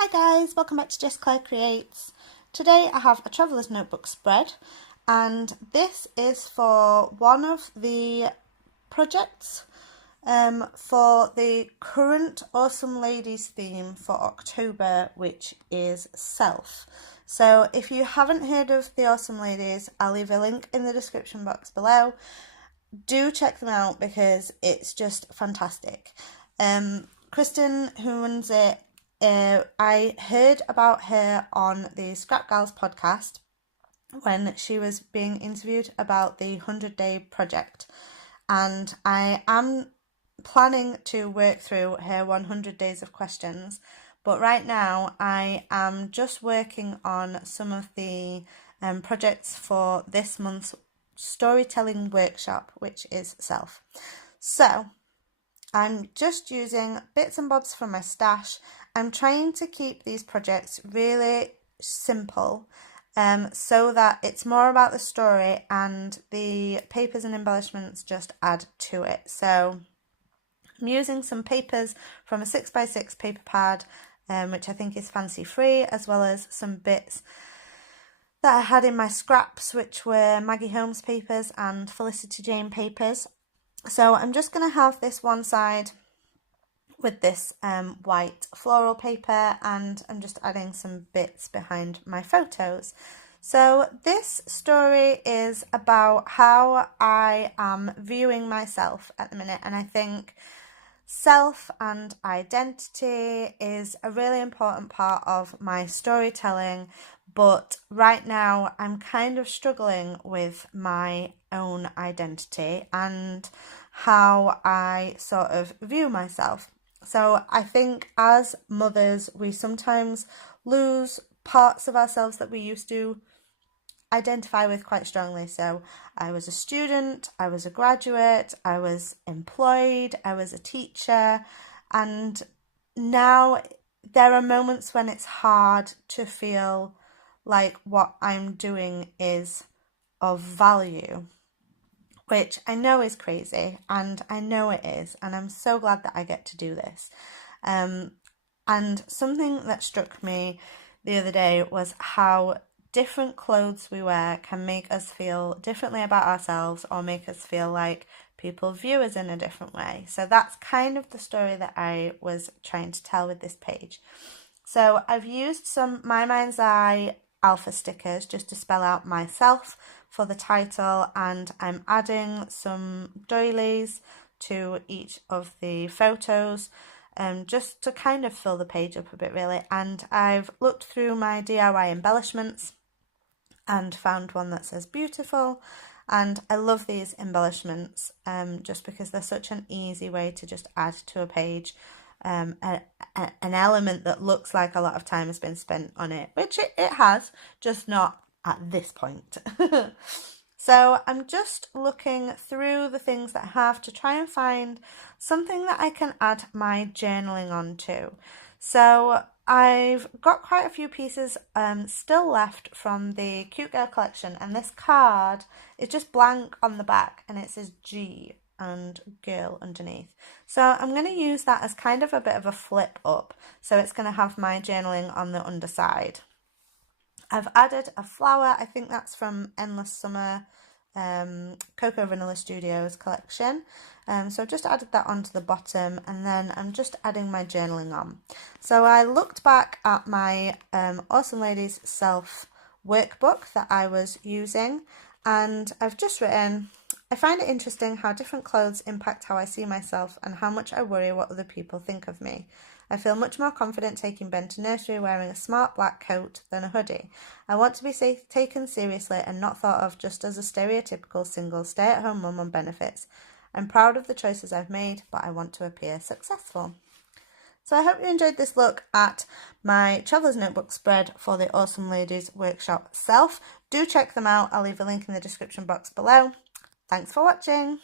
Hi guys, welcome back to Jess Creates. Today I have a traveller's notebook spread, and this is for one of the projects for the current Awesome Ladies theme for October, which is self. So if you haven't heard of the Awesome Ladies, I'll leave a link in the description box below. Do check them out because it's just fantastic. Kristen, who runs it, I heard about her on the Scrap Gals podcast when she was being interviewed about the 100-day project, and I am planning to work through her 100 days of questions, but right now I am just working on some of the projects for this month's storytelling workshop, which is self. So I'm just using bits and bobs from my stash. I'm trying to keep these projects really simple so that it's more about the story and the papers and embellishments just add to it. So I'm using some papers from a 6x6 paper pad, which I think is fancy free, as well as some bits that I had in my scraps, which were Maggie Holmes papers and Felicity Jane papers. So I'm just going to have this one side with this white floral paper, and I'm just adding some bits behind my photos. So this story is about how I am viewing myself at the minute, and I think self and identity is a really important part of my storytelling, but right now I'm kind of struggling with my own identity and how I sort of view myself. So I think as mothers, we sometimes lose parts of ourselves that we used to identify with quite strongly. So I was a student, I was a graduate, I was employed, I was a teacher, and now there are moments when it's hard to feel like what I'm doing is of value, which I know is crazy, and I know it is, and I'm so glad that I get to do this. And something that struck me the other day was how different clothes we wear can make us feel differently about ourselves, or make us feel like people view us in a different way. So that's kind of the story that I was trying to tell with this page. So I've used some My Mind's Eye alpha stickers just to spell out myself for the title, and I'm adding some doilies to each of the photos just to kind of fill the page up a bit really. And I've looked through my DIY embellishments and found one that says beautiful, and I love these embellishments just because they're such an easy way to just add to a page an element that looks like a lot of time has been spent on it, which it has, just not at this point. So I'm just looking through the things that I have to try and find something that I can add my journaling onto. So I've got quite a few pieces still left from the Cute Girl collection, and this card is just blank on the back and it says G and girl underneath. So I'm going to use that as kind of a bit of a flip up. So it's going to have my journaling on the underside. I've added a flower, I think that's from Endless Summer Cocoa Vanilla Studios collection. So I've just added that onto the bottom, and then I'm just adding my journaling on. So I looked back at my Awesome Ladies Self workbook that I was using, and I've just written, I find it interesting how different clothes impact how I see myself and how much I worry what other people think of me. I feel much more confident taking Ben to nursery wearing a smart black coat than a hoodie. I want to be taken seriously and not thought of just as a stereotypical single stay-at-home mum on benefits. I'm proud of the choices I've made, but I want to appear successful. So I hope you enjoyed this look at my Traveller's Notebook spread for the Awesome Ladies Workshop Self. Do check them out. I'll leave a link in the description box below. Thanks for watching.